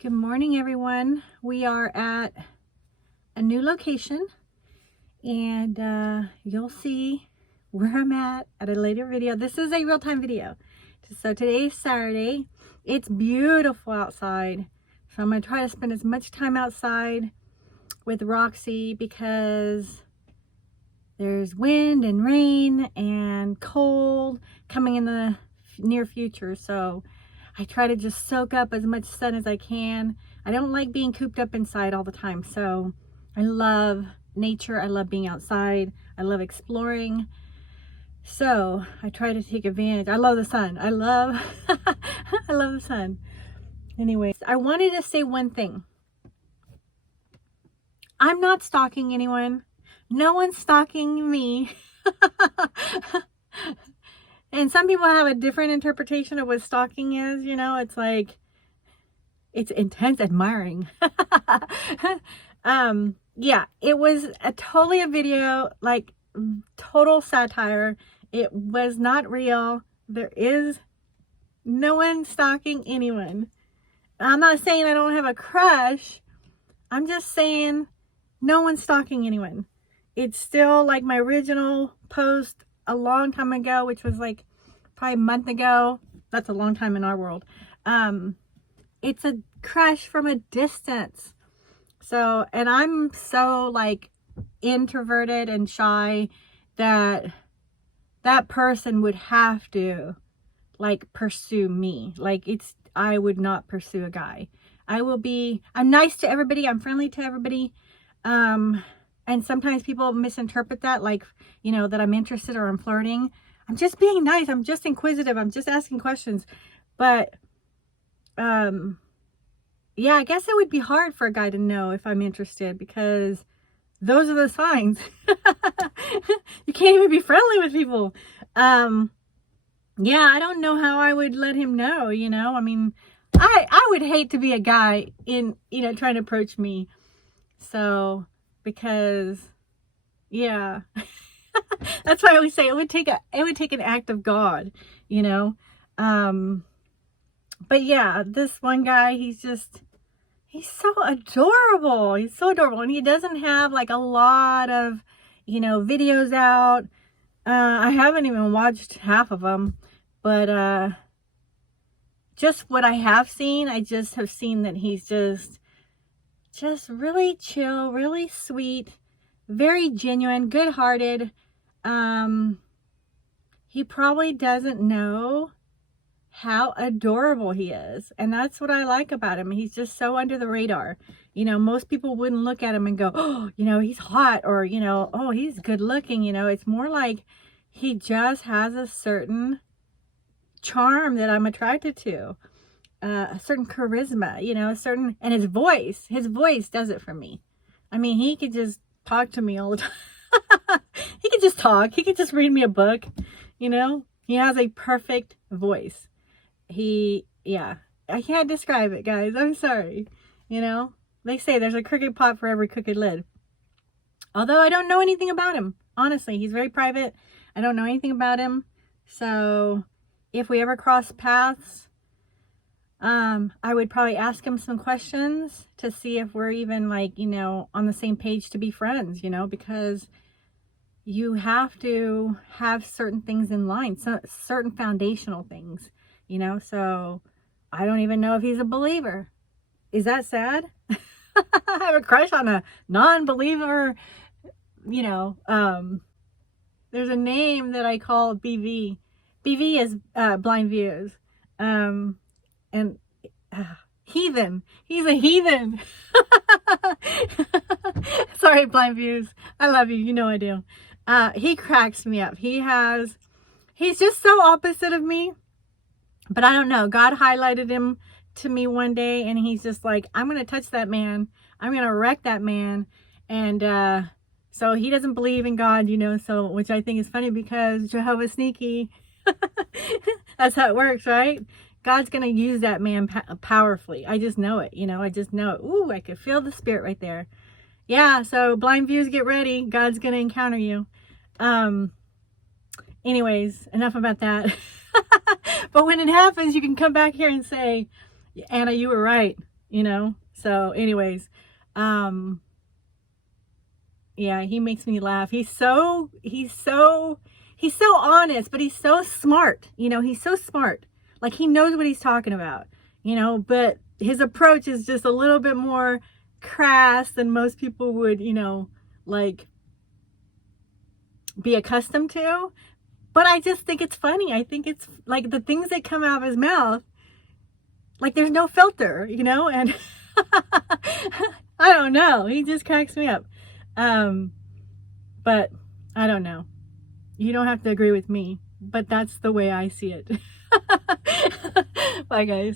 Good morning, everyone. We are at a new location, and you'll see where I'm at a later video. This is a real-time video. So today's Saturday. It's beautiful outside. So I'm going to try to spend as much time outside with Roxy because there's wind and rain and cold coming in the near future. So I try to just soak up as much sun as I can. I don't like being cooped up inside all the time. So I love nature. I love being outside. I love exploring. So I try to take advantage. I love the sun. I love the sun. Anyways, I wanted to say one thing. I'm not stalking anyone. No one's stalking me. And some people have a different interpretation of what stalking is. You know, it's like, it's intense admiring. Yeah, it was totally a video, like total satire. It was not real. There is no one stalking anyone. I'm not saying I don't have a crush. I'm just saying no one's stalking anyone. It's still like my original post a long time ago, which was like probably a month ago. That's a long time in our world. It's a crush from a distance. So, and I'm so like introverted and shy that that person would have to like pursue me. Like I would not pursue a guy. I'm nice to everybody. I'm friendly to everybody. And sometimes people misinterpret that, like, you know, that I'm interested or I'm flirting. I'm just being nice. I'm just inquisitive. I'm just asking questions. But, yeah, I guess it would be hard for a guy to know if I'm interested because those are the signs. You can't even be friendly with people. Yeah, I don't know how I would let him know, you know. I mean, I would hate to be a guy in, you know, trying to approach me. So, because, yeah. That's why I always say it would take an act of God, you know. But yeah, this one guy, he's so adorable. He's so adorable. And he doesn't have like a lot of, you know, videos out. I haven't even watched half of them, but just what I have seen, I just have seen that he's just really chill, really sweet, very genuine, good-hearted. He probably doesn't know how adorable he is. And that's what I like about him. He's just so under the radar. You know, most people wouldn't look at him and go, oh, you know, he's hot, or, you know, oh, he's good looking. You know, it's more like he just has a certain charm that I'm attracted to. A certain charisma, you know, and his voice does it for me. I mean, he could just talk to me all the time. He could just talk. He could just read me a book, you know. He has a perfect voice. Yeah, I can't describe it, guys. I'm sorry. You know, they say there's a crooked pot for every crooked lid. Although I don't know anything about him. Honestly, he's very private. I don't know anything about him. So if we ever cross paths, I would probably ask him some questions to see if we're even like, you know, on the same page to be friends, you know, because you have to have certain things in line, so certain foundational things, you know. So I don't even know if he's a believer. Is that sad? I have a crush on a non-believer, you know. There's a name that I call BV. BV is blind views. And heathen. He's a heathen. Sorry, blind views. I love you. You know I do. He cracks me up. He's just so opposite of me. But I don't know. God highlighted him to me one day, and he's just like, I'm going to touch that man. I'm going to wreck that man. And so he doesn't believe in God, you know, so, which I think is funny because Jehovah's sneaky. That's how it works, right? God's going to use that man powerfully. I just know it, you know. I just know it. Ooh, I could feel the spirit right there. Yeah, so blind views, get ready. God's going to encounter you. Anyways, enough about that. But when it happens, you can come back here and say, Anna, you were right. you know? So anyways, yeah, he makes me laugh. He's so honest, but he's so smart. You know, he's so smart. Like, he knows what he's talking about, you know, but his approach is just a little bit more crass than most people would, you know, like, be accustomed to. But I just think it's funny. I think it's like the things that come out of his mouth, like there's no filter, you know, and I don't know. He just cracks me up. But I don't know. You don't have to agree with me, but that's the way I see it. Bye, guys.